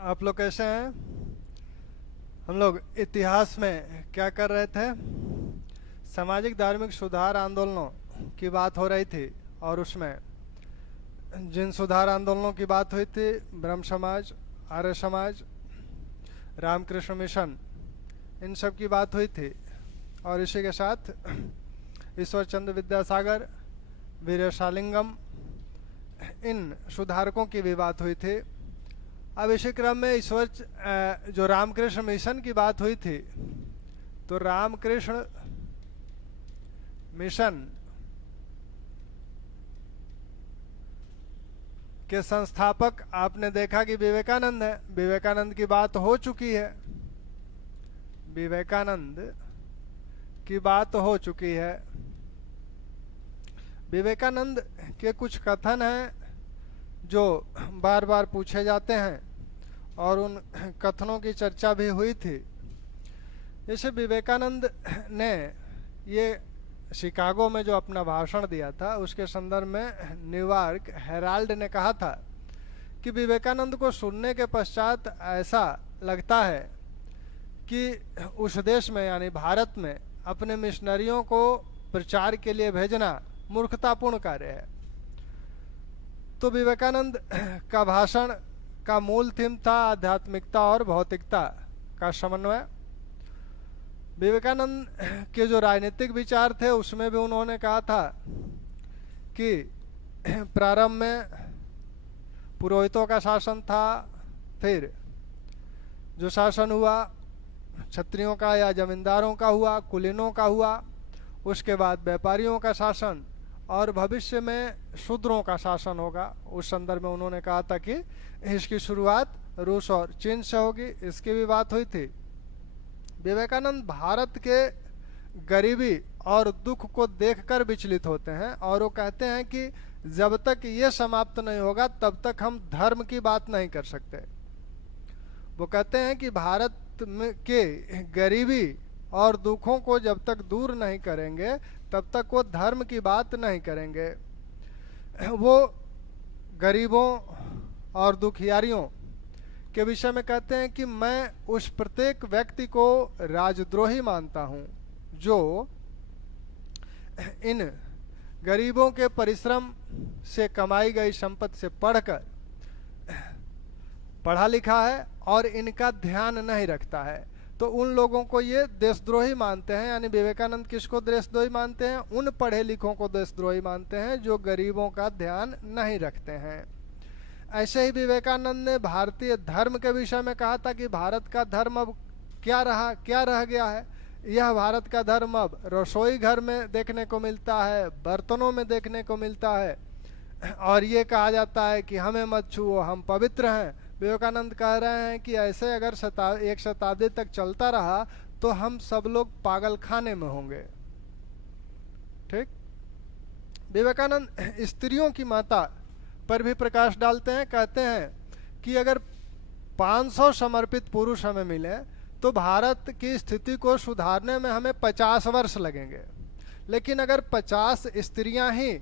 आप लोग कैसे हैं? हम लोग इतिहास में क्या कर रहे थे? सामाजिक धार्मिक सुधार आंदोलनों की बात हो रही थी और उसमें जिन सुधार आंदोलनों की बात हुई थी, ब्रह्म समाज, आर्य समाज, रामकृष्ण मिशन, इन सब की बात हुई थी। और इसी के साथ ईश्वर चंद्र विद्यासागर, वीर शालिंगम, इन सुधारकों की भी बात हुई थी। अब इसी क्रम में जो रामकृष्ण मिशन की बात हुई थी, तो रामकृष्ण मिशन के संस्थापक आपने देखा कि विवेकानंद है। विवेकानंद की बात हो चुकी है, विवेकानंद की बात हो चुकी है। विवेकानंद के कुछ कथन हैं जो बार बार पूछे जाते हैं और उन कथनों की चर्चा भी हुई थी। जैसे विवेकानंद ने ये शिकागो में जो अपना भाषण दिया था, उसके संदर्भ में न्यूयॉर्क हेराल्ड ने कहा था कि विवेकानंद को सुनने के पश्चात ऐसा लगता है कि उस देश में यानी भारत में अपने मिशनरियों को प्रचार के लिए भेजना मूर्खतापूर्ण कार्य है। तो विवेकानंद का भाषण का मूल थीम था आध्यात्मिकता और भौतिकता का समन्वय। विवेकानंद के जो राजनीतिक विचार थे उसमें भी उन्होंने कहा था कि प्रारंभ में पुरोहितों का शासन था, फिर जो शासन हुआ क्षत्रियों का या जमींदारों का हुआ, कुलीनों का हुआ, उसके बाद व्यापारियों का शासन और भविष्य में शूद्रों का शासन होगा। उस संदर्भ में उन्होंने कहा था कि इसकी शुरुआत रूस और चीन से होगी। इसकी भी बात हुई थी। विवेकानंद भारत के गरीबी और दुख को देखकर विचलित होते हैं और वो कहते हैं कि जब तक ये समाप्त नहीं होगा तब तक हम धर्म की बात नहीं कर सकते। वो कहते हैं कि भारत के गरीबी और दुखों को जब तक दूर नहीं करेंगे तब तक वो धर्म की बात नहीं करेंगे। वो गरीबों और दुखियारियों के विषय में कहते हैं कि मैं उस प्रत्येक व्यक्ति को राजद्रोही मानता हूं जो इन गरीबों के परिश्रम से कमाई गई संपत्ति से पढ़कर पढ़ा लिखा है और इनका ध्यान नहीं रखता है। तो उन लोगों को ये देशद्रोही मानते हैं। यानी विवेकानंद किसको देशद्रोही मानते हैं? उन पढ़े लिखों को देशद्रोही मानते हैं जो गरीबों का ध्यान नहीं रखते हैं। ऐसे ही विवेकानंद ने भारतीय धर्म के विषय में कहा था कि भारत का धर्म अब क्या रह गया है। यह भारत का धर्म अब रसोई घर में देखने को मिलता है, बर्तनों में देखने को मिलता है, और ये कहा जाता है कि हमें मत छुओ, हम पवित्र हैं। विवेकानंद कह रहे हैं कि ऐसे अगर एक शताब्दी तक चलता रहा तो हम सब लोग पागल खाने में होंगे। ठीक। विवेकानंद स्त्रियों की माता पर भी प्रकाश डालते हैं। कहते हैं कि अगर 500 समर्पित पुरुष हमें मिले तो भारत की स्थिति को सुधारने में हमें 50 वर्ष लगेंगे, लेकिन अगर 50 स्त्रियां ही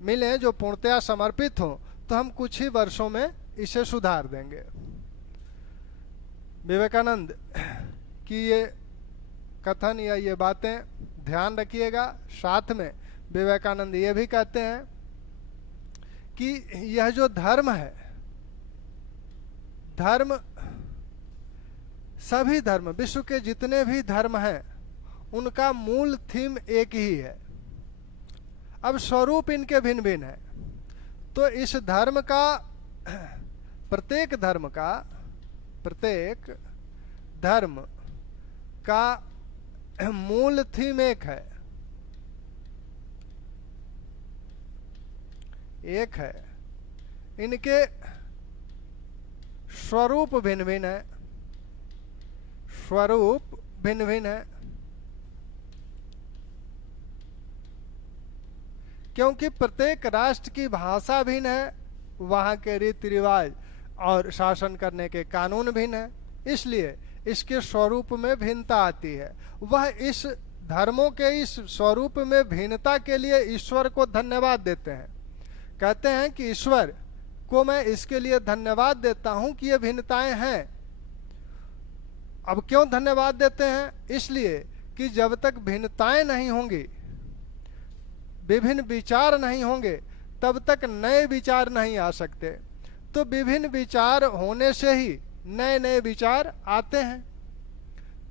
मिले जो पूर्णतया समर्पित हो तो हम कुछ ही वर्षों में इसे सुधार देंगे। विवेकानंद की ये कथन या ये बातें ध्यान रखिएगा। साथ में विवेकानंद ये भी कहते हैं कि यह जो धर्म है, धर्म सभी धर्म, विश्व के जितने भी धर्म हैं, उनका मूल थीम एक ही है। अब स्वरूप इनके भिन्न भिन्न है। तो इस धर्म का प्रत्येक धर्म का मूल थीम एक है। इनके स्वरूप भिन्न भिन्न है। क्योंकि प्रत्येक राष्ट्र की भाषा भिन्न है, वहां के रीति रिवाज और शासन करने के कानून भिन्न है, इसलिए इसके स्वरूप में भिन्नता आती है। वह इस धर्मों के इस स्वरूप में भिन्नता के लिए ईश्वर को धन्यवाद देते हैं। कहते हैं कि ईश्वर को मैं इसके लिए धन्यवाद देता हूं कि ये भिन्नताएं हैं। अब क्यों धन्यवाद देते हैं? इसलिए कि जब तक भिन्नताएं नहीं होंगी, विभिन्न विचार नहीं होंगे, तब तक नए विचार नहीं आ सकते। तो विभिन्न विचार होने से ही नए नए विचार आते हैं।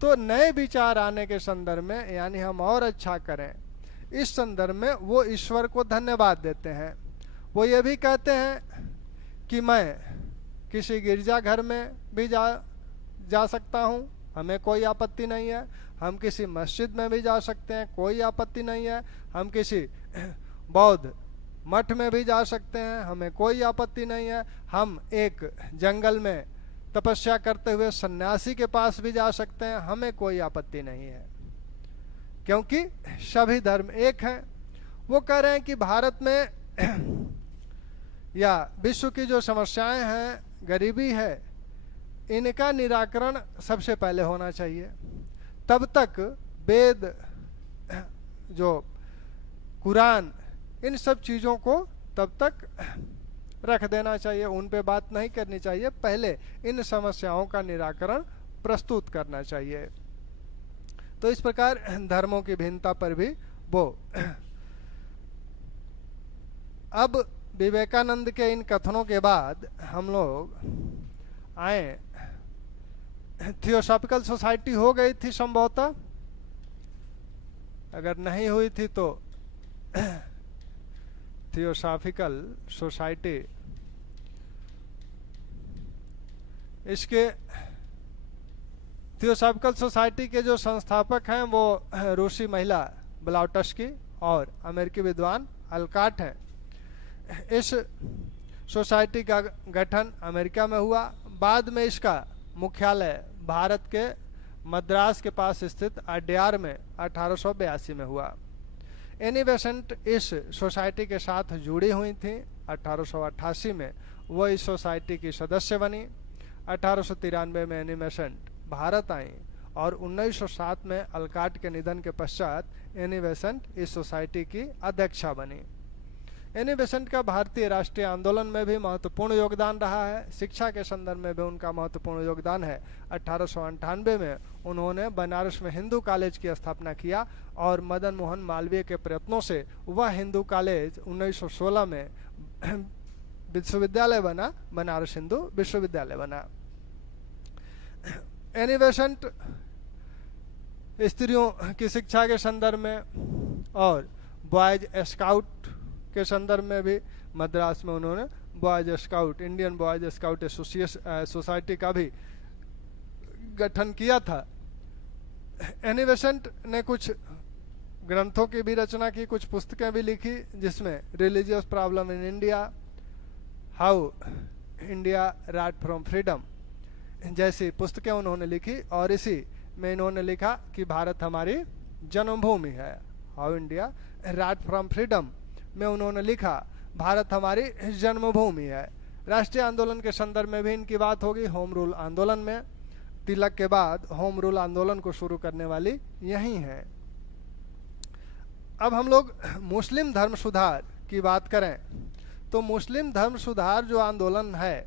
तो नए विचार आने के संदर्भ में, यानी हम और अच्छा करें, इस संदर्भ में वो ईश्वर को धन्यवाद देते हैं। वो ये भी कहते हैं कि मैं किसी गिरजाघर में भी जा सकता हूँ, हमें कोई आपत्ति नहीं है। हम किसी मस्जिद में भी जा सकते हैं, कोई आपत्ति नहीं है। हम किसी बौद्ध मठ में भी जा सकते हैं, हमें कोई आपत्ति नहीं है। हम एक जंगल में तपस्या करते हुए सन्यासी के पास भी जा सकते हैं, हमें कोई आपत्ति नहीं है, क्योंकि सभी धर्म एक हैं। वो कह रहे हैं कि भारत में या विश्व की जो समस्याएं हैं, गरीबी है, इनका निराकरण सबसे पहले होना चाहिए। तब तक वेद, जो कुरान, इन सब चीज़ों को तब तक रख देना चाहिए, उन पे बात नहीं करनी चाहिए। पहले इन समस्याओं का निराकरण प्रस्तुत करना चाहिए। तो इस प्रकार धर्मों की भिन्नता पर भी वो। अब विवेकानंद के इन कथनों के बाद हम लोग आए, थियोसॉफिकल सोसाइटी हो गई थी संभवतः, अगर नहीं हुई थी तो थियोसॉफिकल सोसाइटी, इसके थियोसॉफिकल सोसाइटी के जो संस्थापक हैं वो रूसी महिला ब्लाउटस्की और अमेरिकी विद्वान अलकाट हैं। इस सोसाइटी का गठन अमेरिका में हुआ। बाद में इसका मुख्यालय भारत के मद्रास के पास स्थित अड्यार में 1882 में हुआ। एनी बेसेंट इस सोसाइटी के साथ जुड़ी हुई थी। 1888 में वो इस सोसाइटी की सदस्य बनी। 1893 में एनी बेसेंट भारत आई और 1907 में अलकाट के निधन के पश्चात एनी बेसेंट इस सोसाइटी की अध्यक्षा बनी। एनी बेसेंट का भारतीय राष्ट्रीय आंदोलन में भी महत्वपूर्ण योगदान रहा है। शिक्षा के संदर्भ में भी उनका महत्वपूर्ण योगदान है। 1898 में उन्होंने बनारस में हिंदू कॉलेज की स्थापना किया और मदन मोहन मालवीय के प्रयत्नों से वह हिंदू कॉलेज 1916 में विश्वविद्यालय बना, बनारस हिंदू विश्वविद्यालय बना। एनी बेसेंट स्त्रियों की शिक्षा के संदर्भ में और बॉयज स्काउट के संदर्भ में भी मद्रास में उन्होंने boys scout, Indian boys scout association society का भी गठन किया था। एनी बेसेंट ने कुछ ग्रंथों की भी रचना की, कुछ पुस्तकें भी लिखी, जिसमें religious problem in India, how India right from freedom जैसी पुस्तकें उन्होंने लिखी। और इसी में इन्होंने लिखा कि भारत हमारी जन्मभूमि है। How India right from freedom में उन्होंने लिखा भारत हमारी जन्मभूमि है। राष्ट्रीय आंदोलन के संदर्भ में भी इनकी बात होगी। होम रूल आंदोलन में तिलक के बाद होम रूल आंदोलन को शुरू करने वाली यही है। अब हम लोग मुस्लिम धर्म सुधार की बात करें तो मुस्लिम धर्म सुधार जो आंदोलन है,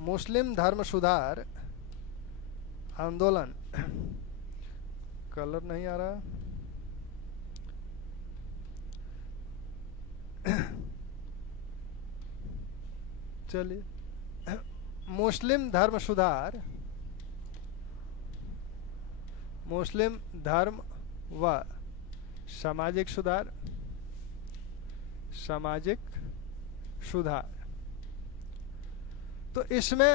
मुस्लिम धर्म सुधार आंदोलन, कलर नहीं आ रहा, चलिए, मुस्लिम धर्म सुधार, मुस्लिम धर्म व सामाजिक सुधार, सामाजिक सुधार, तो इसमें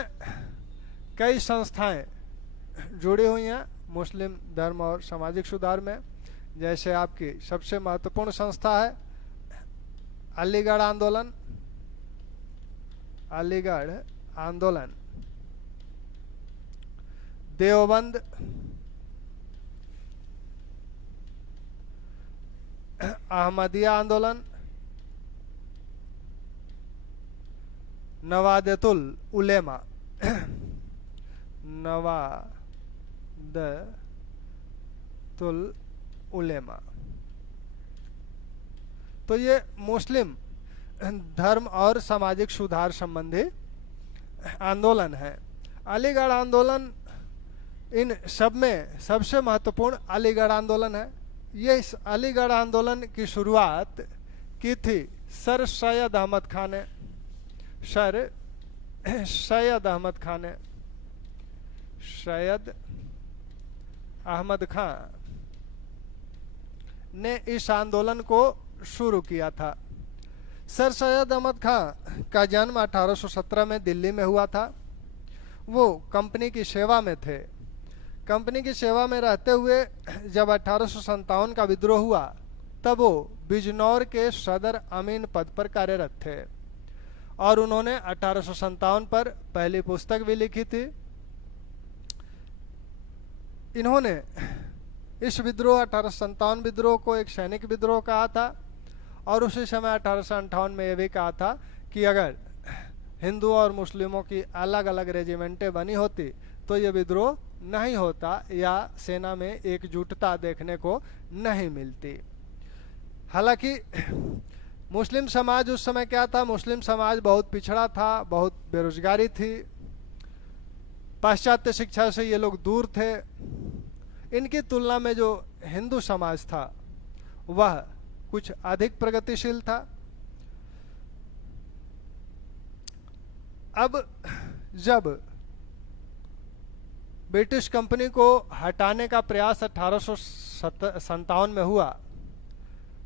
कई संस्थाएं जुड़ी हुई हैं मुस्लिम धर्म और सामाजिक सुधार में। जैसे आपकी सबसे महत्वपूर्ण संस्था है अलीगढ़ आंदोलन, अलीगढ़ आंदोलन, देवबंद, अहमदिया आंदोलन, नवादतुल उलेमा, नवादतुल उलेमा। तो ये मुस्लिम धर्म और सामाजिक सुधार संबंधी आंदोलन है। अलीगढ़ आंदोलन इन सब में सबसे महत्वपूर्ण अलीगढ़ आंदोलन है। ये इस अलीगढ़ आंदोलन की शुरुआत की थी सर सैयद अहमद खान ने। सर सैयद अहमद खान ने, सैयद अहमद खान ने इस आंदोलन को शुरू किया था। सर सैयद अहमद खान का जन्म 1817 में दिल्ली में हुआ था। वो कंपनी की सेवा में थे। कंपनी की सेवा में रहते हुए जब 1857 का विद्रोह हुआ तब वो बिजनौर के सदर अमीन पद पर कार्यरत थे और उन्होंने 1857 पर पहली पुस्तक भी लिखी थी। इन्होंने इस विद्रोह 1857 विद्रोह को एक सैनिक विद्रोह कहा था और उसी समय 1858 में यह भी कहा था कि अगर हिंदू और मुस्लिमों की अलग अलग रेजिमेंटें बनी होती तो ये विद्रोह नहीं होता या सेना में एकजुटता देखने को नहीं मिलती। हालांकि मुस्लिम समाज उस समय क्या था, मुस्लिम समाज बहुत पिछड़ा था, बहुत बेरोजगारी थी, पाश्चात्य शिक्षा से ये लोग दूर थे। इनकी तुलना में जो हिंदू समाज था वह कुछ अधिक प्रगतिशील था। अब जब ब्रिटिश कंपनी को हटाने का प्रयास 1857 में हुआ,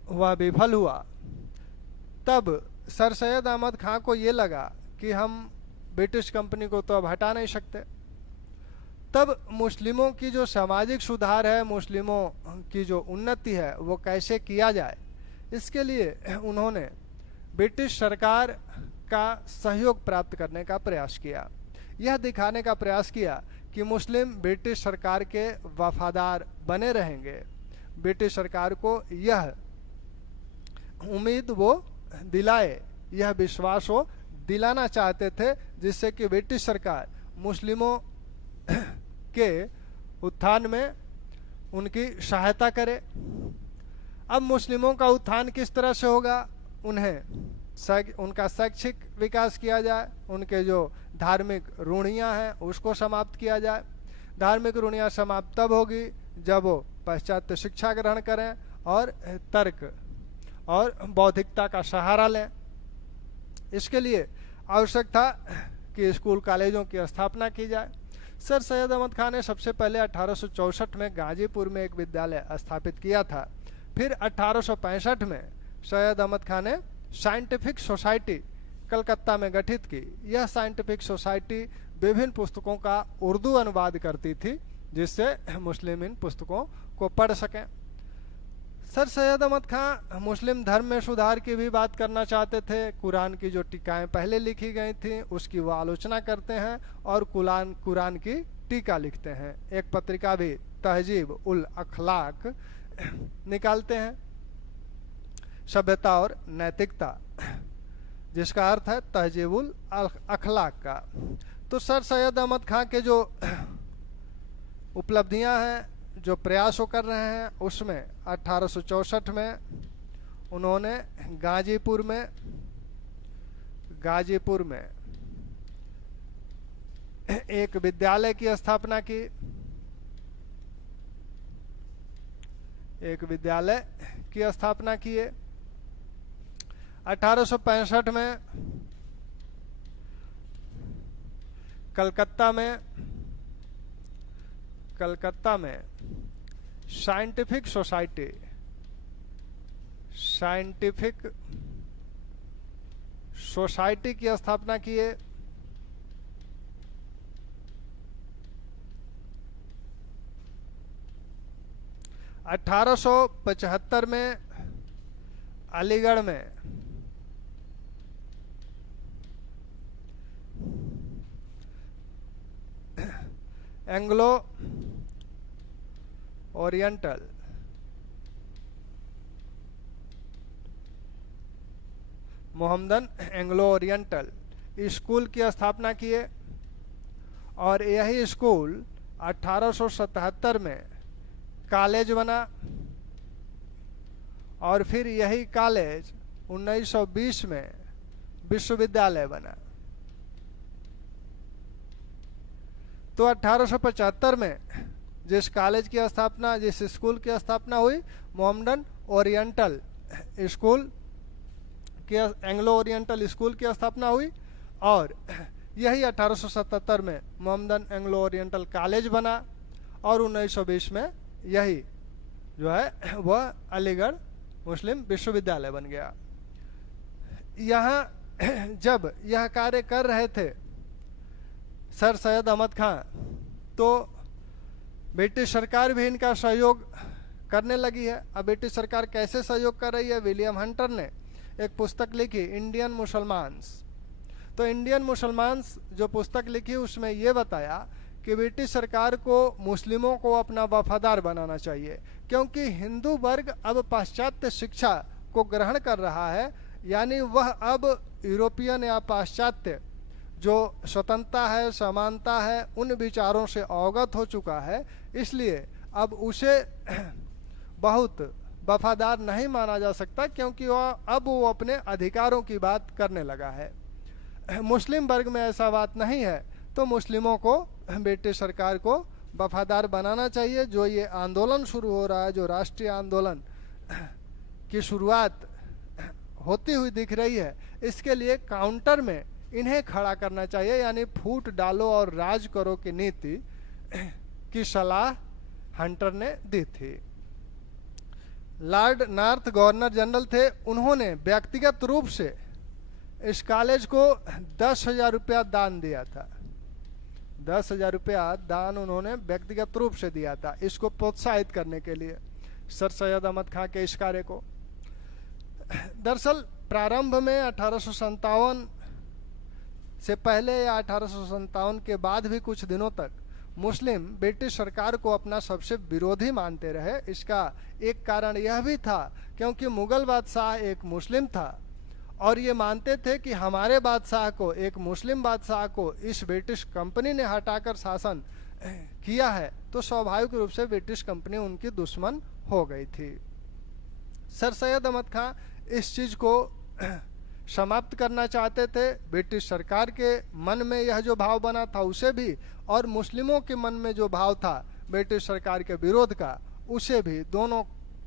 वह विफल हुआ, तब सर सैयद अहमद खां को ये लगा कि हम ब्रिटिश कंपनी को तो अब हटा नहीं सकते। तब मुस्लिमों की जो सामाजिक सुधार है, मुस्लिमों की जो उन्नति है वो कैसे किया जाए, इसके लिए उन्होंने ब्रिटिश सरकार का सहयोग प्राप्त करने का प्रयास किया। यह दिखाने का प्रयास किया कि मुस्लिम ब्रिटिश सरकार के वफादार बने रहेंगे। ब्रिटिश सरकार को यह उम्मीद वो दिलाए, यह विश्वास वो दिलाना चाहते थे जिससे कि ब्रिटिश सरकार मुस्लिमों के उत्थान में उनकी सहायता करे। अब मुस्लिमों का उत्थान किस तरह से होगा, उनका शैक्षिक विकास किया जाए, उनके जो धार्मिक रूढ़ियाँ हैं उसको समाप्त किया जाए। धार्मिक रूढ़ियाँ समाप्त तब होगी जब वो पाश्चात्य शिक्षा ग्रहण करें और तर्क और बौद्धिकता का सहारा लें। इसके लिए आवश्यक था कि स्कूल कॉलेजों की स्थापना की जाए। सर सैयद अहमद खान ने सबसे पहले 1864 में गाजीपुर में एक विद्यालय स्थापित किया था। फिर 1865 में सैयद अहमद खान ने साइंटिफिक सोसाइटी कलकत्ता में गठित की। यह साइंटिफिक सोसाइटी विभिन्न पुस्तकों का उर्दू अनुवाद करती थी जिससे मुस्लिम इन पुस्तकों को पढ़ सकें। सर सैयद अहमद खान मुस्लिम धर्म में सुधार की भी बात करना चाहते थे। कुरान की जो टीकाएं पहले लिखी गई थी उसकी वो आलोचना करते हैं और कुरान की टीका लिखते हैं। एक पत्रिका भी तहजीब उल अखलाक निकालते हैं, सभ्यता और नैतिकता, जिसका अर्थ है तहजीब उल अखलाक का। तो सर सैयद अहमद खान के जो उपलब्धियां हैं, जो प्रयास वो कर रहे हैं, उसमें 1864 में उन्होंने गाजीपुर में एक विद्यालय की स्थापना की। किए। 1865 में कलकत्ता में साइंटिफिक सोसाइटी की स्थापना किए। 1875 में अलीगढ़ में Anglo oriental Mohammedan Anglo oriental school की स्थापना किए और यही स्कूल 1877 में कॉलेज बना और फिर यही कॉलेज 1920 में विश्वविद्यालय बना। तो 1875 में जिस कॉलेज की स्थापना, जिस स्कूल की स्थापना हुई, मोहम्मदन ओरिएंटल स्कूल के, एंग्लो ओरिएंटल स्कूल की स्थापना हुई। और यही 1877 में मोहम्मदन एंग्लो ओरिएंटल कॉलेज बना। और 1920 में यही जो है वह अलीगढ़ मुस्लिम विश्वविद्यालय बन गया। यहाँ जब यह कार्य कर रहे थे सर सैयद अहमद खां, तो ब्रिटिश सरकार भी इनका सहयोग करने लगी है। अब ब्रिटिश सरकार कैसे सहयोग कर रही है? विलियम हंटर ने एक पुस्तक लिखी, इंडियन मुसलमान्स। तो इंडियन मुसलमान्स जो पुस्तक लिखी, उसमें ये बताया कि ब्रिटिश सरकार को मुस्लिमों को अपना वफादार बनाना चाहिए, क्योंकि हिंदू वर्ग अब पाश्चात्य शिक्षा को ग्रहण कर रहा है, यानी वह अब यूरोपियन या पाश्चात्य जो स्वतंत्रता है, समानता है, उन विचारों से अवगत हो चुका है। इसलिए अब उसे बहुत वफादार नहीं माना जा सकता, क्योंकि वो अपने अधिकारों की बात करने लगा है। मुस्लिम वर्ग में ऐसा बात नहीं है, तो मुस्लिमों को ब्रिटिश सरकार को वफादार बनाना चाहिए। जो ये आंदोलन शुरू हो रहा है, जो राष्ट्रीय आंदोलन की शुरुआत होती हुई दिख रही है, इसके लिए काउंटर में इन्हें खड़ा करना चाहिए, यानी फूट डालो और राज करो की नीति की सलाह हंटर ने दी थी। लॉर्ड नॉर्थ गवर्नर जनरल थे, उन्होंने व्यक्तिगत रूप से इस कॉलेज को 10,000 रुपया दान दिया था। 10,000 रुपया दान उन्होंने व्यक्तिगत रूप से दिया था, इसको प्रोत्साहित करने के लिए सर सैयद अहमद खां के इस कार्य को। दरअसल प्रारंभ में 1857 से पहले या 1857 के बाद भी कुछ दिनों तक मुस्लिम ब्रिटिश सरकार को अपना सबसे विरोधी मानते रहे। इसका एक कारण यह भी था क्योंकि मुगल बादशाह एक मुस्लिम था और ये मानते थे कि हमारे बादशाह को, एक मुस्लिम बादशाह को इस ब्रिटिश कंपनी ने हटाकर शासन किया है, तो स्वाभाविक रूप से ब्रिटिश कंपनी उनकी दुश्मन हो गई थी। सर सैयद अहमद खां इस चीज को समाप्त करना चाहते थे। ब्रिटिश सरकार के मन में यह जो भाव बना था उसे भी, और मुस्लिमों के मन में जो भाव था ब्रिटिश सरकार के विरोध का, उसे भी, दोनों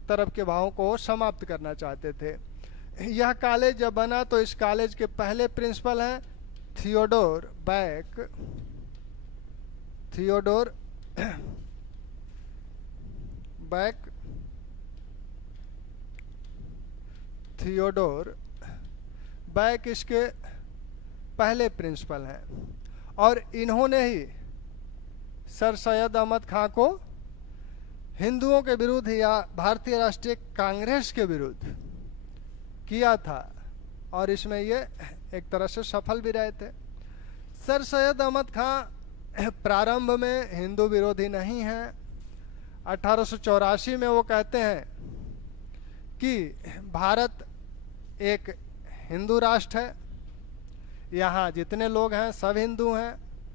तरफ के भावों को समाप्त करना चाहते थे। यह कॉलेज जब बना तो इस कॉलेज के पहले प्रिंसिपल हैं थियोडोर बैक। थियोडोर बैक इसके पहले प्रिंसिपल हैं और इन्होंने ही सर सैयद अहमद खां को हिंदुओं के विरुद्ध या भारतीय राष्ट्रीय कांग्रेस के विरुद्ध किया था और इसमें ये एक तरह से सफल भी रहे थे। सर सैयद अहमद खां प्रारंभ में हिंदू विरोधी नहीं हैं। 1884 में वो कहते हैं कि भारत एक हिंदू राष्ट्र है, यहाँ जितने लोग हैं सब हिंदू हैं।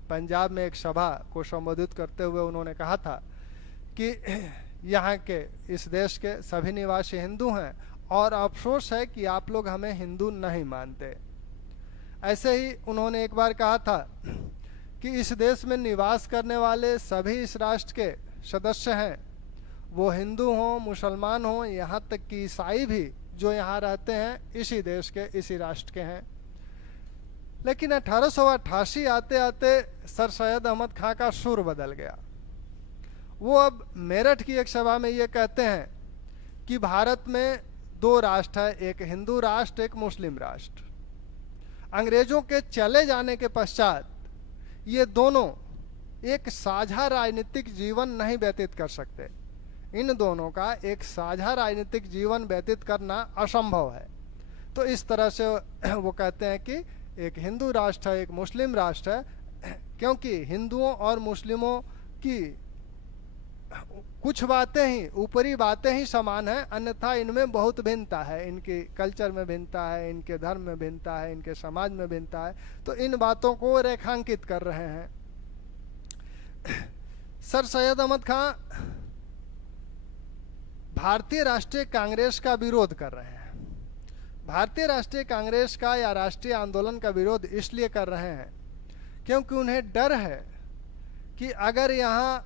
पंजाब में एक सभा को संबोधित करते हुए उन्होंने कहा था कि यहाँ के, इस देश के सभी निवासी हिंदू हैं और अफसोस है कि आप लोग हमें हिंदू नहीं मानते। ऐसे ही उन्होंने एक बार कहा था कि इस देश में निवास करने वाले सभी इस राष्ट्र के सदस्य हैं, वो हिंदू हों, मुसलमान हों, यहाँ तक कि ईसाई भी जो यहाँ रहते हैं इसी देश के, इसी राष्ट्र के हैं। लेकिन 1888 आते आते सर सैयद अहमद खां का सुर बदल गया। वो अब मेरठ की एक सभा में ये कहते हैं कि भारत में दो राष्ट्र है, एक हिंदू राष्ट्र, एक मुस्लिम राष्ट्र। अंग्रेजों के चले जाने के पश्चात ये दोनों एक साझा राजनीतिक जीवन नहीं व्यतीत कर सकते। इन दोनों का एक साझा राजनीतिक जीवन व्यतीत करना असंभव है। तो इस तरह से वो कहते हैं कि एक हिंदू राष्ट्र है, एक मुस्लिम राष्ट्र है, क्योंकि हिंदुओं और मुस्लिमों की कुछ बातें ही, ऊपरी बातें ही समान हैं, अन्यथा इनमें बहुत भिन्नता है। इनके कल्चर में भिन्नता है, इनके धर्म में भिन्नता है, इनके समाज में भिन्नता है। तो इन बातों को रेखांकित कर रहे हैं। सर सैयद अहमद खां भारतीय राष्ट्रीय कांग्रेस का विरोध कर रहे हैं। भारतीय राष्ट्रीय कांग्रेस का या राष्ट्रीय आंदोलन का विरोध इसलिए कर रहे हैं क्योंकि उन्हें डर है कि अगर यहाँ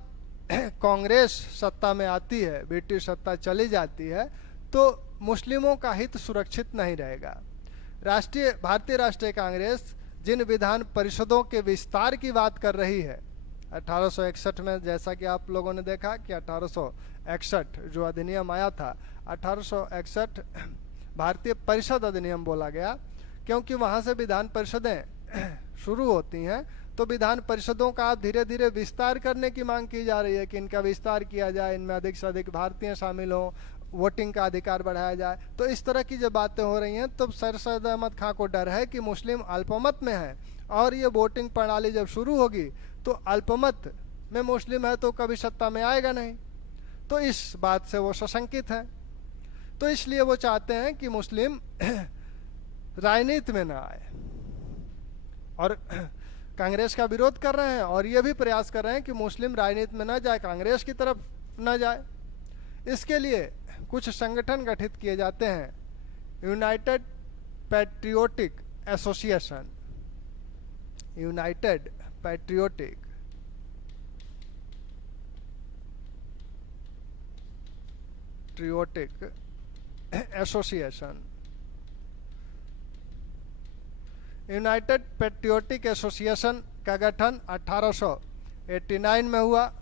कांग्रेस सत्ता में आती है, ब्रिटिश सत्ता चली जाती है, तो मुस्लिमों का हित सुरक्षित नहीं रहेगा। भारतीय राष्ट्रीय कांग्रेस जिन विधान परिषदों के विस्तार की बात कर रही है 1861 में, जैसा कि आप लोगों ने देखा कि 1861 जो अधिनियम आया था, 1861 भारतीय परिषद अधिनियम बोला गया क्योंकि वहां से विधान परिषदें शुरू होती हैं। तो विधान परिषदों का आप धीरे धीरे विस्तार करने की मांग की जा रही है कि इनका विस्तार किया जाए, इनमें अधिक से अधिक भारतीय शामिल हों, वोटिंग का अधिकार बढ़ाया जाए। तो इस तरह की जब बातें हो रही हैं तो सर सैयद अहमद खां को डर है कि मुस्लिम अल्पमत में है और ये वोटिंग प्रणाली जब शुरू होगी तो अल्पमत में मुस्लिम है तो कभी सत्ता में आएगा नहीं। तो इस बात से वो सशंकित है। तो इसलिए वो चाहते हैं कि मुस्लिम राजनीति में ना आए और कांग्रेस का विरोध कर रहे हैं और ये भी प्रयास कर रहे हैं कि मुस्लिम राजनीति में ना जाए, कांग्रेस की तरफ ना जाए। इसके लिए कुछ संगठन गठित किए जाते हैं, United patriotic association, United patriotic association, United patriotic association का गठन 1889 में हुआ।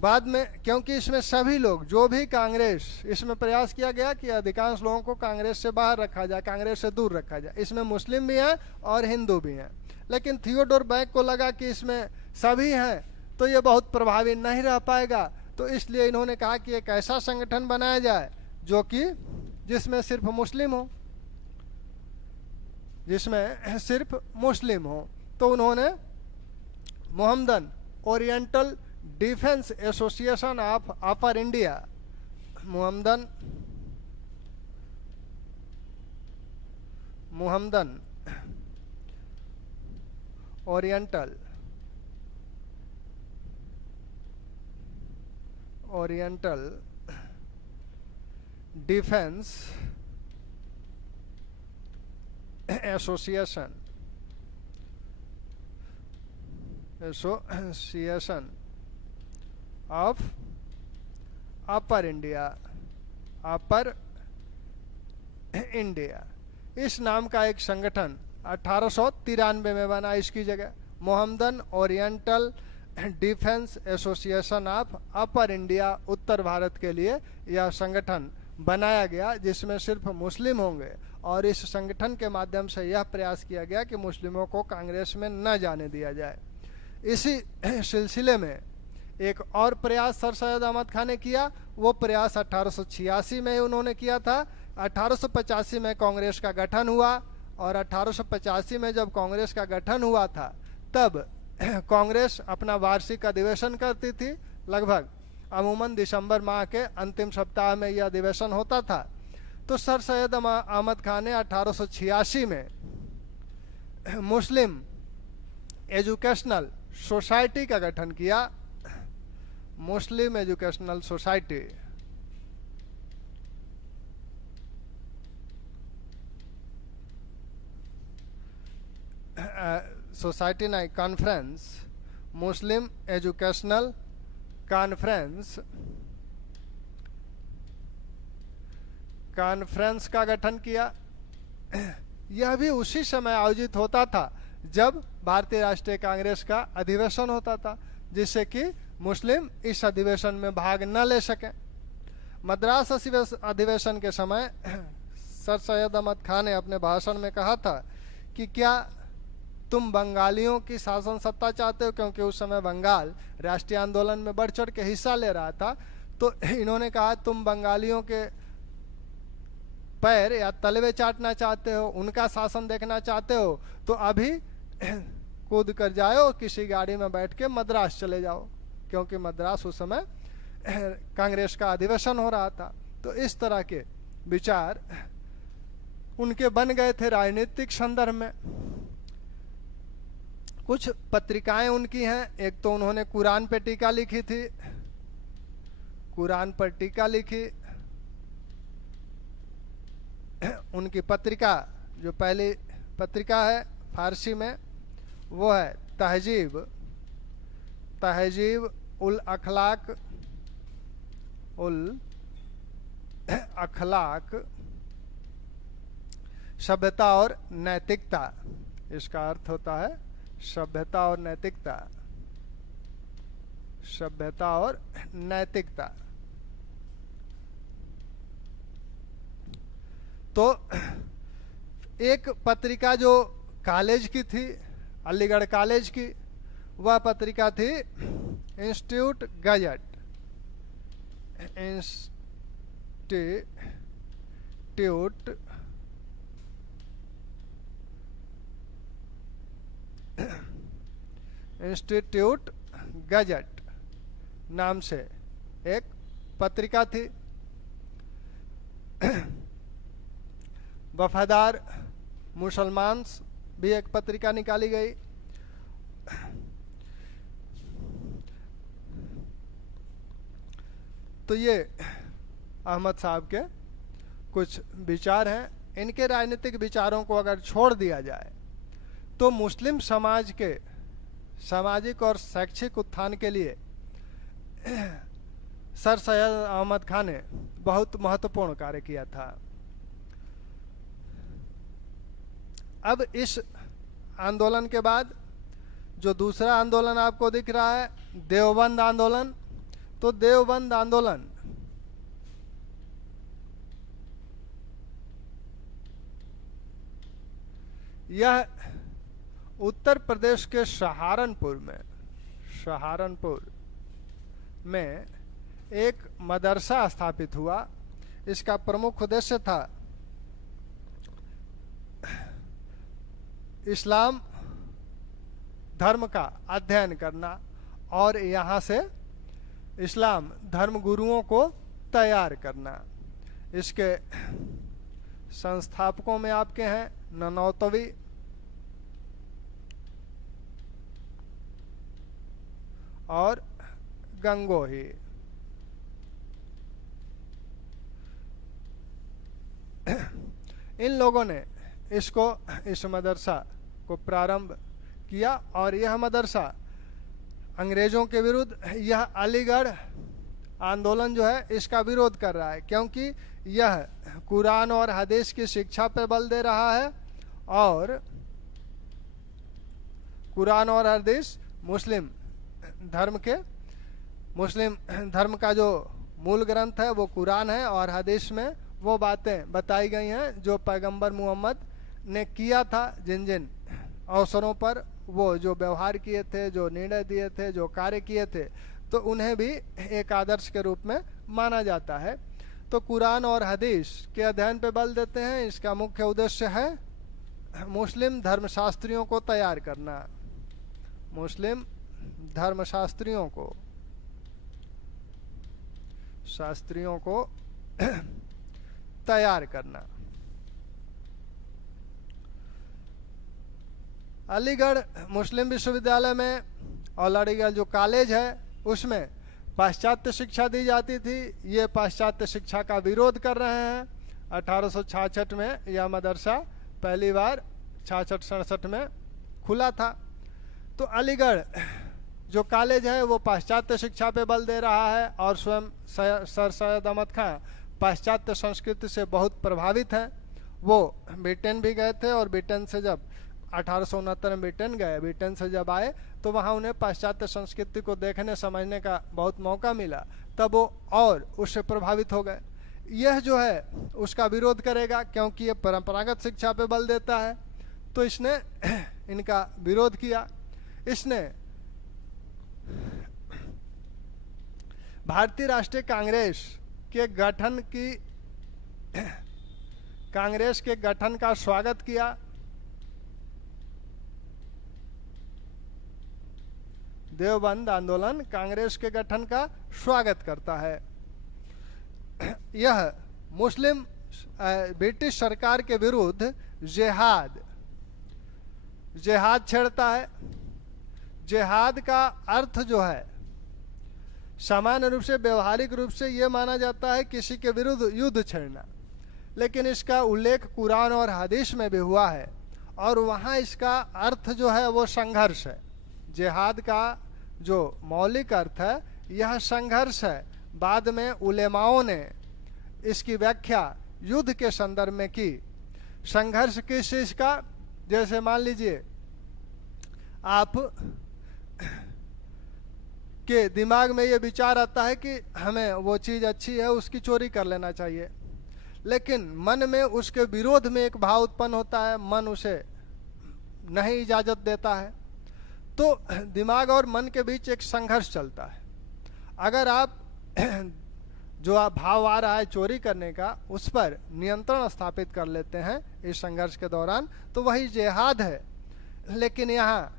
बाद में क्योंकि इसमें सभी लोग, जो भी कांग्रेस, इसमें प्रयास किया गया कि अधिकांश लोगों को कांग्रेस से बाहर रखा जाए, कांग्रेस से दूर रखा जाए। इसमें मुस्लिम भी हैं और हिंदू भी हैं, लेकिन थियोडोर बैक को लगा कि इसमें सभी हैं तो ये बहुत प्रभावी नहीं रह पाएगा। तो इसलिए इन्होंने कहा कि एक ऐसा संगठन बनाया जाए जो कि जिसमें सिर्फ मुस्लिम हो, जिसमें सिर्फ मुस्लिम हो। तो उन्होंने Mohammedan oriental defence association of upper India, Mohammedan oriental defence association of upper India, इस नाम का एक संगठन 1893 में बना। इसकी जगह Mohammedan oriental defence association of upper India, उत्तर भारत के लिए यह संगठन बनाया गया जिसमें सिर्फ मुस्लिम होंगे। और इस संगठन के माध्यम से यह प्रयास किया गया कि मुस्लिमों को कांग्रेस में न जाने दिया जाए। इसी सिलसिले में एक और प्रयास सर सैयद अहमद खान ने किया। वो प्रयास 1886 में उन्होंने किया था। 1885 में कांग्रेस का गठन हुआ और 1885 में जब कांग्रेस का गठन हुआ था तब कांग्रेस अपना वार्षिक अधिवेशन करती थी। लगभग अमूमन दिसंबर माह के अंतिम सप्ताह में यह अधिवेशन होता था। तो सर सैयद अहमद खान ने 1886 में मुस्लिम एजुकेशनल सोसाइटी का गठन किया, मुस्लिम एजुकेशनल सोसाइटी। सोसाइटी नहीं, कॉन्फ्रेंस, मुस्लिम एजुकेशनल कॉन्फ्रेंस का गठन किया। यह भी उसी समय आयोजित होता था जब भारतीय राष्ट्रीय कांग्रेस का अधिवेशन होता था, जिससे कि मुस्लिम इस अधिवेशन में भाग न ले सके। मद्रास अधिवेशन के समय सर सैयद अहमद खान ने अपने भाषण में कहा था कि क्या तुम बंगालियों की शासन सत्ता चाहते हो, क्योंकि उस समय बंगाल राष्ट्रीय आंदोलन में बढ़ चढ़ के हिस्सा ले रहा था। तो इन्होंने कहा तुम बंगालियों के पैर या तलवे चाटना चाहते हो, उनका शासन देखना चाहते हो, तो अभी कूद कर जाओ, किसी गाड़ी में बैठ के मद्रास चले जाओ, क्योंकि मद्रास उस समय कांग्रेस का अधिवेशन हो रहा था। तो इस तरह के विचार उनके बन गए थे राजनीतिक संदर्भ में। कुछ पत्रिकाएं उनकी हैं। एक तो उन्होंने कुरान पे टीका लिखी थी, कुरान पर टीका लिखी। उनकी पत्रिका, जो पहली पत्रिका है फारसी में, वो है तहजीब, तहजीब उल अखलाक, उल अखलाक, सभ्यता और नैतिकता। इसका अर्थ होता है सभ्यता और नैतिकता, सभ्यता और नैतिकता। तो एक पत्रिका जो कॉलेज की थी, अलीगढ़ कॉलेज की, वह पत्रिका थी इंस्टीट्यूट गजट, इंस्टीट्यूट गजट नाम से एक पत्रिका थी। वफादार मुसलमान भी एक पत्रिका निकाली गई। तो ये अहमद साहब के कुछ विचार हैं। इनके राजनीतिक विचारों को अगर छोड़ दिया जाए तो मुस्लिम समाज के सामाजिक और शैक्षिक उत्थान के लिए सर सैयद अहमद खान ने बहुत महत्वपूर्ण कार्य किया था। अब इस आंदोलन के बाद जो दूसरा आंदोलन आपको दिख रहा है, देवबंद आंदोलन, तो देवबंद आंदोलन यह उत्तर प्रदेश के सहारनपुर में एक मदरसा स्थापित हुआ। इसका प्रमुख उद्देश्य था इस्लाम धर्म का अध्ययन करना और यहाँ से इस्लाम धर्म गुरुओं को तैयार करना। इसके संस्थापकों में आपके हैं ननौतवी और गंगोही। इन लोगों ने इस मदरसा को प्रारंभ किया और यह मदरसा अंग्रेजों के विरुद्ध, यह अलीगढ़ आंदोलन जो है इसका विरोध कर रहा है, क्योंकि यह कुरान और हदीस की शिक्षा पर बल दे रहा है और कुरान और हदीस मुस्लिम धर्म का जो मूल ग्रंथ है वो कुरान है और हदीस में वो बातें बताई गई हैं जो पैगंबर मोहम्मद ने किया था, जिन जिन अवसरों पर वो जो व्यवहार किए थे, जो निर्णय दिए थे, जो कार्य किए थे, तो उन्हें भी एक आदर्श के रूप में माना जाता है। तो कुरान और हदीस के अध्ययन पे बल देते हैं। इसका मुख्य उद्देश्य है मुस्लिम धर्मशास्त्रियों को तैयार करना, मुस्लिम धर्मशास्त्रियों को तैयार करना। अलीगढ़ मुस्लिम विश्वविद्यालय में और अलीगढ़ जो कॉलेज है उसमें पाश्चात्य शिक्षा दी जाती थी। ये पाश्चात्य शिक्षा का विरोध कर रहे हैं। 1866 में यह मदरसा पहली बार 66-67 में खुला था। तो अलीगढ़ जो कॉलेज है वो पाश्चात्य शिक्षा पे बल दे रहा है और स्वयं सर सैयद अहमद खान पाश्चात्य संस्कृति से बहुत प्रभावित हैं। वो ब्रिटेन भी गए थे और ब्रिटेन से जब 1869 में ब्रिटेन से जब आए तो वहाँ उन्हें पाश्चात्य संस्कृति को देखने समझने का बहुत मौका मिला, तब वो और उससे प्रभावित हो गए। यह जो है उसका विरोध करेगा क्योंकि ये परंपरागत शिक्षा पे बल देता है, तो इसने इनका विरोध किया। इसने भारतीय राष्ट्रीय कांग्रेस के गठन का स्वागत किया। देवबंद आंदोलन कांग्रेस के गठन का स्वागत करता है। यह मुस्लिम ब्रिटिश सरकार के विरुद्ध जिहाद छेड़ता है। जिहाद का अर्थ जो है सामान्य रूप से, व्यवहारिक रूप से ये माना जाता है किसी के विरुद्ध युद्ध छेड़ना, लेकिन इसका उल्लेख कुरान और हदीस में भी हुआ है, और वहाँ इसका अर्थ जो है वो संघर्ष है। जिहाद का जो मौलिक अर्थ है यह संघर्ष है। बाद में उलेमाओं ने इसकी व्याख्या युद्ध के संदर्भ में की। संघर्ष किस चीज का? जैसे मान लीजिए आप के दिमाग में ये विचार आता है कि हमें वो चीज अच्छी है, उसकी चोरी कर लेना चाहिए, लेकिन मन में उसके विरोध में एक भाव उत्पन्न होता है, मन उसे नहीं इजाजत देता है, तो दिमाग और मन के बीच एक संघर्ष चलता है। अगर आप जो आप भाव आ रहा है चोरी करने का, उस पर नियंत्रण स्थापित कर लेते हैं इस संघर्ष के दौरान, तो वही जिहाद है। लेकिन यहाँ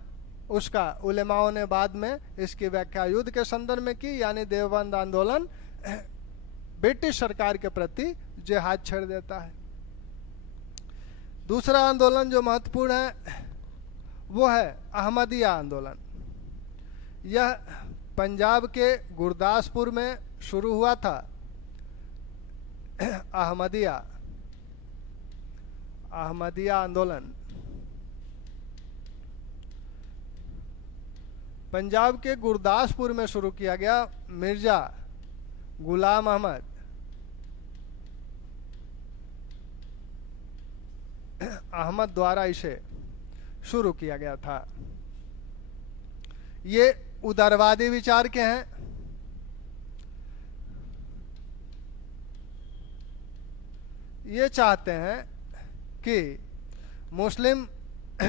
उसका उलेमाओं ने बाद में इसकी व्याख्या युद्ध के संदर्भ में की, यानी देवबंद आंदोलन ब्रिटिश सरकार के प्रति जिहाद छेड़ देता है। दूसरा आंदोलन जो महत्वपूर्ण है वो है अहमदिया आंदोलन। यह पंजाब के गुरदासपुर में शुरू हुआ था। अहमदिया आंदोलन पंजाब के गुरदासपुर में शुरू किया गया। मिर्जा गुलाम अहमद द्वारा इसे शुरू किया गया था। ये उदारवादी विचार के हैं। ये चाहते हैं कि मुस्लिम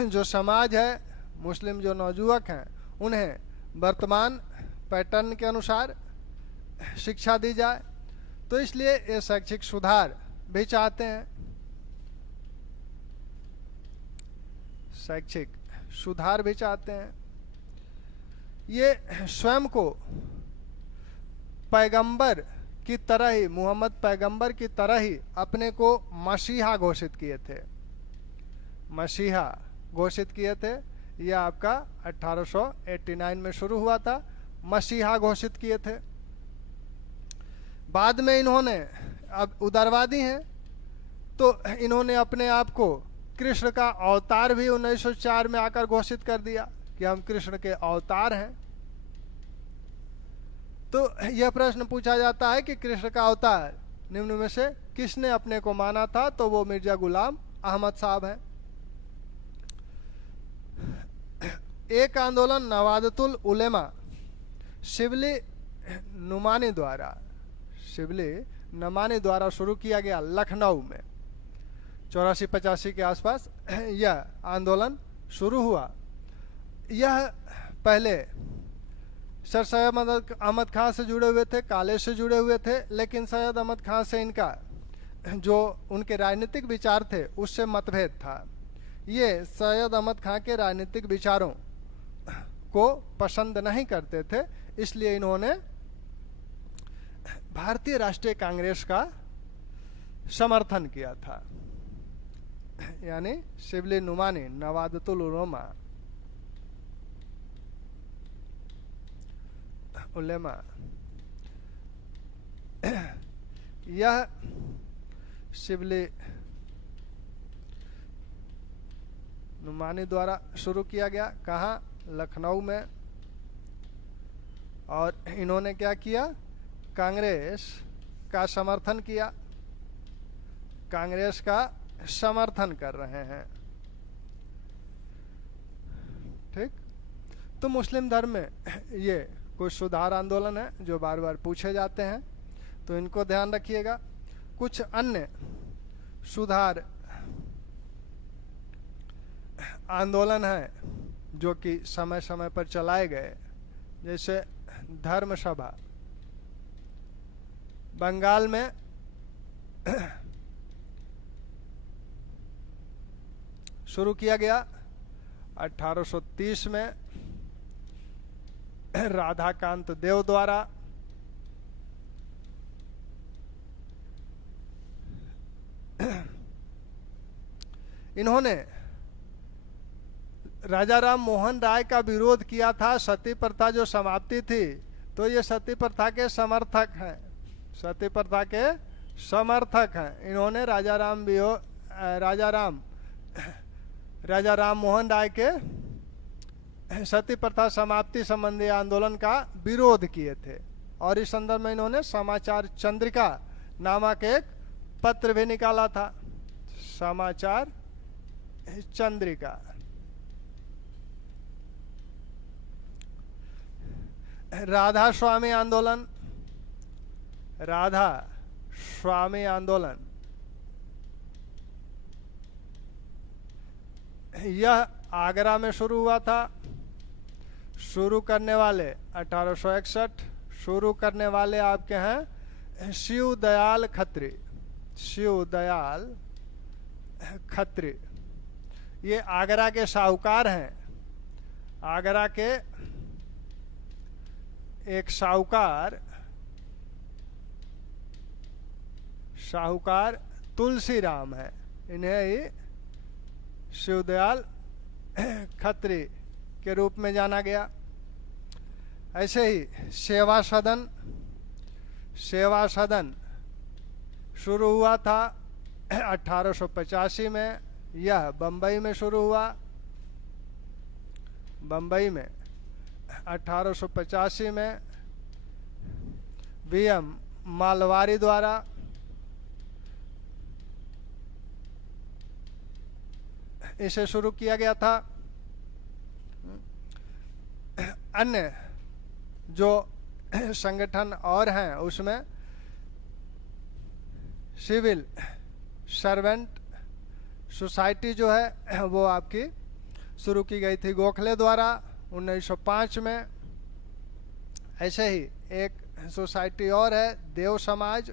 जो समाज है, मुस्लिम जो नौजुवक हैं, उन्हें वर्तमान पैटर्न के अनुसार शिक्षा दी जाए, तो इसलिए ये शैक्षिक सुधार भी चाहते हैं। शैक्षिक सुधार भी चाहते हैं। ये स्वयं को पैगंबर की तरह ही, मोहम्मद पैगंबर की तरह ही अपने को मसीहा घोषित किए थे। मसीहा घोषित किए थे। यह आपका 1889 में शुरू हुआ था। मसीहा घोषित किए थे। बाद में इन्होंने, अब उदारवादी हैं तो इन्होंने अपने आप को कृष्ण का अवतार भी 1904 में आकर घोषित कर दिया कि हम कृष्ण के अवतार हैं। तो यह प्रश्न पूछा जाता है कि कृष्ण का अवतार निम्न में से किसने अपने को माना था? तो वो मिर्जा गुलाम अहमद साहब हैं। एक आंदोलन नवादतुल उलेमा शिबली नुमानी द्वारा शुरू किया गया लखनऊ में 84-85 के आसपास यह आंदोलन शुरू हुआ। यह पहले सर सैयद अहमद खान से जुड़े हुए थे, कॉलेज से जुड़े हुए थे, लेकिन सैयद अहमद खान से इनका जो उनके राजनीतिक विचार थे उससे मतभेद था। ये सैयद अहमद खान के राजनीतिक विचारों को पसंद नहीं करते थे, इसलिए इन्होंने भारतीय राष्ट्रीय कांग्रेस का समर्थन किया था, यानी शिबली नुमानी नवादतुल उलेमा। यह शिबली नुमानी द्वारा शुरू किया गया। कहाँ? लखनऊ में। और इन्होंने क्या किया? कांग्रेस का समर्थन किया। कांग्रेस का समर्थन कर रहे हैं। ठीक। तो मुस्लिम धर्म में ये कुछ सुधार आंदोलन है जो बार बार पूछे जाते हैं, तो इनको ध्यान रखिएगा। कुछ अन्य सुधार आंदोलन है जो कि समय समय पर चलाए गए, जैसे धर्म सभा बंगाल में शुरू किया गया 1830 में राधाकांत देव द्वारा। इन्होंने राजा राम मोहन राय का विरोध किया था। सती प्रथा जो समाप्ति थी, तो ये सती प्रथा के समर्थक हैं। सती प्रथा के समर्थक हैं। इन्होंने राजा राम मोहन राय के सती प्रथा समाप्ति संबंधी आंदोलन का विरोध किए थे और इस संदर्भ में इन्होंने समाचार चंद्रिका नामक एक पत्र भी निकाला था। समाचार चंद्रिका। राधा स्वामी आंदोलन। राधा स्वामी आंदोलन यह आगरा में शुरू हुआ था। शुरू करने वाले 1861 शुरू करने वाले आपके हैं शिव दयाल खत्री। शिव दयाल खत्री ये आगरा के साहूकार हैं। आगरा के एक साहूकार तुलसीराम है। इन्हें ही शिवदयाल खत्री के रूप में जाना गया। ऐसे ही सेवा सदन शुरू हुआ था 1885 में। यह बंबई में शुरू हुआ। बंबई में 1885 में VM मालवारी द्वारा इसे शुरू किया गया था। अन्य जो संगठन और हैं उसमें सिविल सर्वेंट सोसाइटी जो है वो आपकी शुरू की गई थी गोखले द्वारा 1905 में। ऐसे ही एक सोसाइटी और है देव समाज।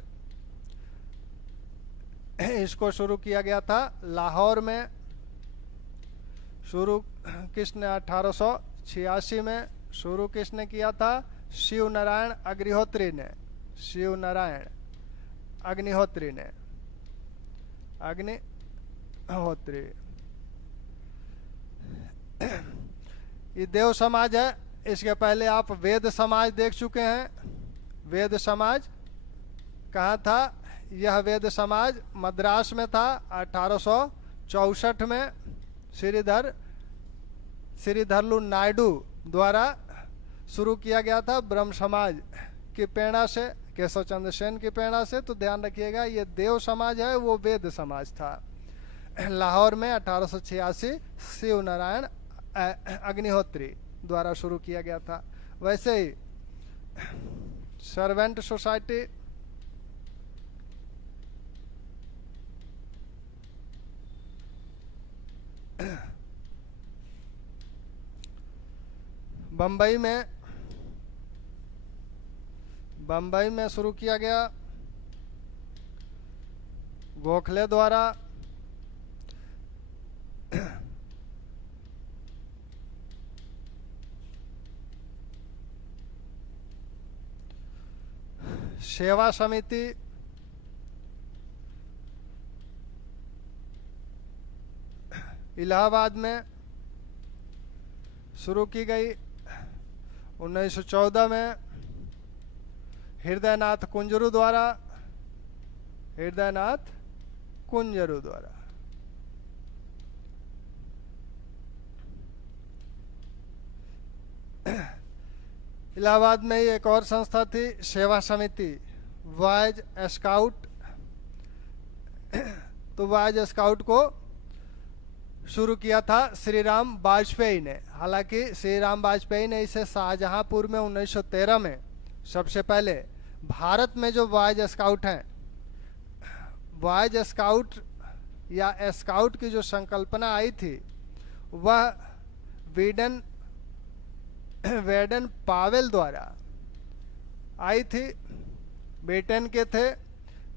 इसको शुरू किया गया था लाहौर में। शुरू किसने 1886 में शुरू किसने किया था? शिव नारायण अग्निहोत्री ने। शिव नारायण अग्निहोत्री ने। अग्निहोत्री ये देव समाज है। इसके पहले आप वेद समाज देख चुके हैं। वेद समाज कहाँ था? यह वेद समाज मद्रास में था। 1864 में श्रीधरलू नायडू द्वारा शुरू किया गया था ब्रह्म समाज की प्रेरणा से, केशव चंद्र सेन की प्रेरणा से। तो ध्यान रखिएगा ये देव समाज है वो वेद समाज था। लाहौर में 1886 शिव नारायण अग्निहोत्री द्वारा शुरू किया गया था। वैसे ही सर्वेंट सोसाइटी बंबई में शुरू किया गया गोखले द्वारा। सेवा समिति इलाहाबाद में शुरू की गई 1914 में हृदयनाथ कुंजरू द्वारा। हृदयनाथ कुंजरू द्वारा। इलाहाबाद में ही एक और संस्था थी सेवा समिति बॉयज स्काउट। तो बॉयज स्काउट को शुरू किया था श्री राम वाजपेयी ने। हालांकि श्री राम वाजपेयी ने इसे शाहजहांपुर में 1913 में सबसे पहले भारत में जो बॉयज स्काउट हैं, बॉयज स्काउट या स्काउट की जो संकल्पना आई थी वह वेडन पावेल द्वारा आई थी। ब्रिटेन के थे।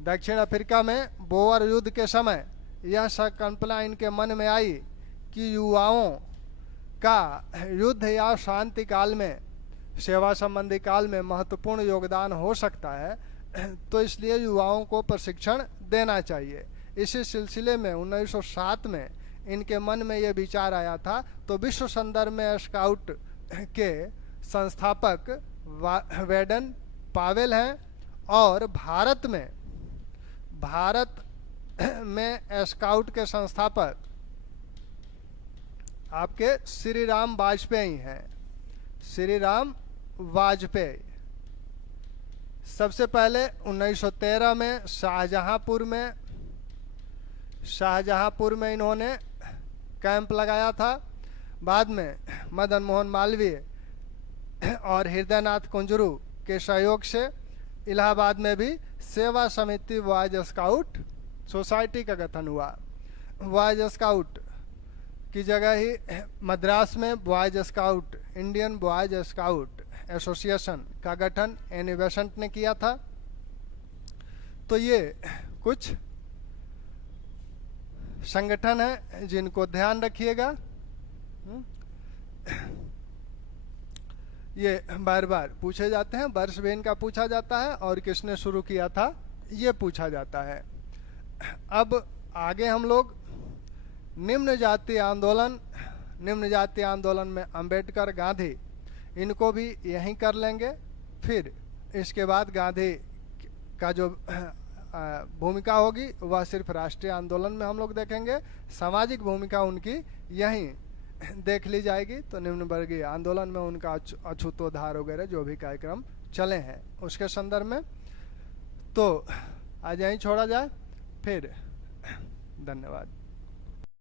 दक्षिण अफ्रीका में बोअर युद्ध के समय यह संकल्पना इनके मन में आई कि युवाओं का युद्ध या शांति काल में, सेवा संबंधी काल में महत्वपूर्ण योगदान हो सकता है, तो इसलिए युवाओं को प्रशिक्षण देना चाहिए। इसी सिलसिले में 1907 में इनके मन में यह विचार आया था। तो विश्व संदर्भ में स्काउट के संस्थापक वेडन पावेल हैं और भारत में भारत में स्काउट के संस्थापक आपके श्री राम वाजपेयी हैं, श्री राम वाजपेयी। सबसे पहले 1913 में शाहजहांपुर में इन्होंने कैंप लगाया था। बाद में मदन मोहन मालवीय और हृदयनाथ कुंजरू के सहयोग से इलाहाबाद में भी सेवा समिति बॉयज स्काउट सोसाइटी का गठन हुआ। बॉयज स्काउट की जगह ही मद्रास में boys scout, Indian boys scout association का गठन एनी बेसेंट ने किया था। तो ये कुछ संगठन है जिनको ध्यान रखिएगा। ये बार बार पूछे जाते हैं, वर्ष भी इनका पूछा जाता है और किसने शुरू किया था ये पूछा जाता है। अब आगे हम लोग निम्न जातीय आंदोलन में अंबेडकर, गांधी, इनको भी यहीं कर लेंगे। फिर इसके बाद गांधी का जो भूमिका होगी वह सिर्फ राष्ट्रीय आंदोलन में हम लोग देखेंगे, सामाजिक भूमिका उनकी यहीं देख ली जाएगी। तो निम्न वर्गीय आंदोलन में उनका अछूतोद्धार वगैरह जो भी कार्यक्रम चले हैं उसके संदर्भ में। तो आज यहीं छोड़ा जाए, फिर धन्यवाद।